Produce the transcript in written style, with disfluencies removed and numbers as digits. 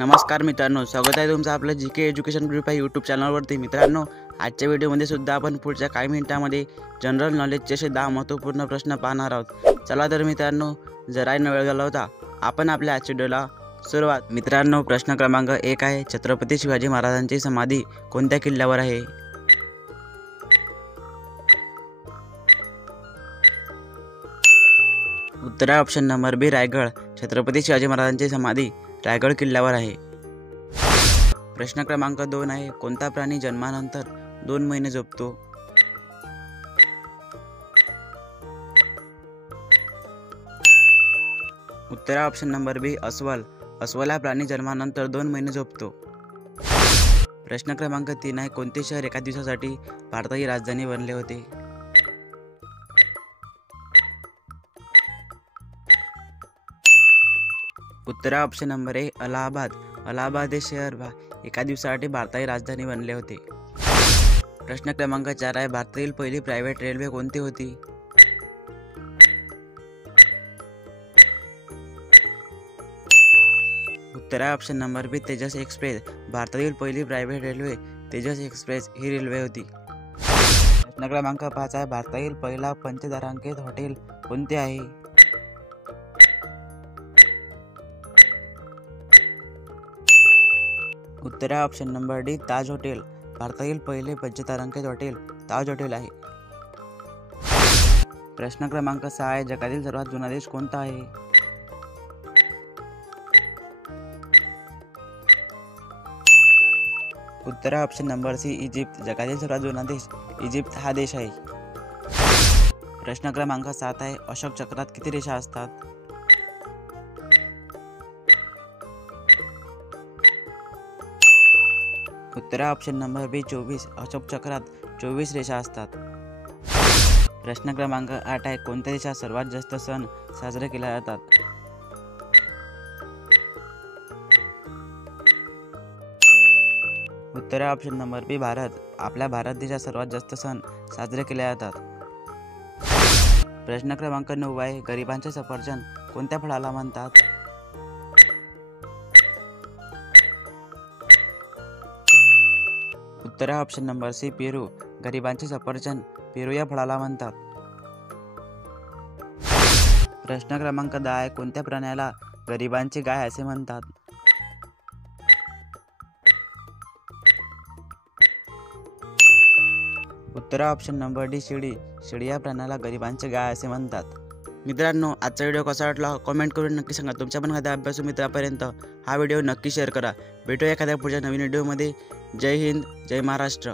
नमस्कार मित्रांनो, स्वागत आहे तुमचं आपलं जीके एज्युकेशन ग्रुप या यूट्यूब चॅनलवरती। मित्रांनो, आजच्या व्हिडिओमध्ये सुद्धा आपण पुढच्या काही मिनिटांमध्ये जनरल नॉलेजचे असे 10 महत्त्वपूर्ण प्रश्न पाहणार आहोत। चला तर मित्रांनो, जरा न वेळ घालवता आपण आपल्या आजच्या व्हिडिओला सुरुवात। मित्रांनो, प्रश्न क्रमांक 1 आहे, छत्रपती शिवाजी महाराजांची समाधी कोणत्या किल्ल्यावर आहे? उत्तर option number B Raigad. Chhatrapati Shivaji महाराजांची समाधी रायगड किल्ल्यावर आहे। प्रश्न क्रमांक 2 आहे, कोणता प्राणी जन्मानंतर 2 महिने झोपतो? उत्तर ऑप्शन नंबर बी अस्वल। अस्वल हा प्राणी जन्मानंतर 2 महिने झोपतो। प्रश्न क्रमांक 3 आहे, कोणते शहर एका दिवसासाठी भारताची राजधानी बनले होते? उत्तर option number A Allahabad. Allahabad हे शहर एका दिवसासाठी भारताची राजधानी बनले होते। प्रश्न क्रमांक 4 आहे, भारतातील पहिली प्रायव्हेट रेल्वे कोणती होती? उत्तर ऑप्शन नंबर बी तेजस एक्सप्रेस। भारतातील पहिली प्रायव्हेट रेल्वे तेजस एक्सप्रेस ही रेल्वे होती। प्रश्न क्रमांक 5 आहे, भारतातील पहिला पंचतारांकित हॉटेल कोणते आहे? उत्तर ऑप्शन नंबर डी ताज हॉटेल। भारतातील पहिले पंचतारांकित हॉटेल ताज हॉटेल आहे। प्रश्न क्रमांक 6 आहे, जगातील सर्वात जुना देश कोणता आहे? उत्तर ऑप्शन नंबर सी इजिप्त। जगातील सर्वात जुना देश इजिप्त हा देश आहे। प्रश्न क्रमांक 7 आहे, अशोक चक्रात किती रेषा असतात? उत्तर ऑप्शन नंबर बी 24। अशोक चक्रात 24 रेषा असतात। प्रश्न क्रमांक 8 आहे, कोणत्या देशात सर्वात जास्त सण साजरे केले जातात? उत्तर ऑप्शन नंबर बी भारत। आपल्या भारत देशात सर्वात जास्त सण साजरे केले जातात। प्रश्न क्रमांक 9 आहे, गरिबांचे सफरचंद कोणत्या फळाला म्हणतात? उत्तर ऑप्शन नंबर सी पेरू। गरिबांचे सफरचंद पेरू या फळाला म्हणतात। प्रश्न क्रमांक 10 आहे, कोणत्या प्राण्याला गरिबांची गाय असे म्हणतात? उत्तर ऑप्शन नंबर डी शेळी। शेळी या प्राण्याला गरिबांची गाय असे म्हणतात। मित्रांनो, आजचा व्हिडिओ कसा वाटला कमेंट करून नक्की सांगा। तुमच्या पण एखाद्या अभ्यासू मित्रापर्यंत हा व्हिडिओ नक्की शेअर करा। भेटूया एखाद्या पुढच्या नवीन व्हिडिओमध्ये। जय हिंद, जय महाराष्ट्र।